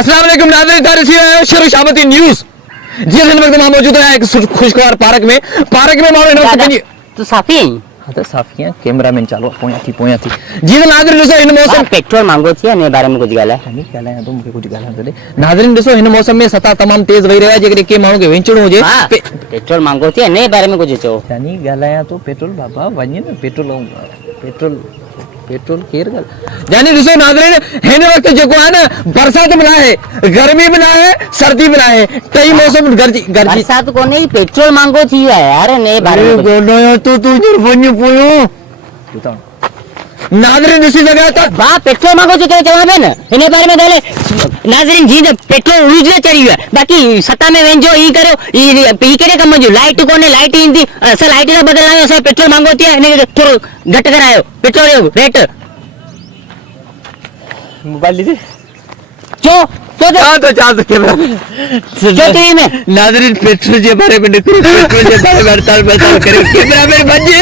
अस्सलाम वालेकुम नाज़रीन, शुरू शामती न्यूज। जी वक्त मौजूद है एक खुशगवार पार्क में तू साफी हाँ तो साफियां कैमरामैन चालो पोया थी जी नाज़रीन ॾिसो हिन मौसम पेट्रोल मांगो थी इन बारे में कुछ ॻाल्हाए नहीं ॻाल्हायां तो मूंखे कुछ ॻाल्हाइण तो ॾे। नाज़रीन ॾिसो हिन मौसम में सता तमाम तेज वही रहा है जेकॾहिं के माण्हू खे विञणो हुजे पेट्रोल मांगो थी इन बारे में कुछ चओ यानी ॻाल्हायां तो पेट्रोल बाबा वञे न पेट्रोल केर ॻाल्हि यानी ॾिसो नाज़रीन हिन वक्त जेको आहे न बरसात बि न आहे गर्मी बि न आहे सर्दी बि न आहे टई मौसम गरजी बरसात कोने पेट्रोल मांगो थी है यार ने बारे में ॻाल्हायां तो तू वञ पोयो ॿुधाओ नाज़रीन ॾिसी सघे था बा पेट्रोल मांगो थी करे चवां पियो न हिन बारे में ॻाल्हाए नाज़रीन जी पेट्रोल उज न चढ़ी वियो आहे बाक़ी सता में वेंजो ई करो ई कहिड़े कम जो लाइट कोने लाइट ईंदी असां लाइट न बदलायो असां पेट्रोल मांगो थी हिन खे थोरो घटि करायो पेट्रोल जो रेट मोबाइल लीजिए जो तो कैमरा टीवी में नाज़रीन पेट्रोल के बारे में पेट्रोल के बारे में हड़ताल करे कैमरा में बजे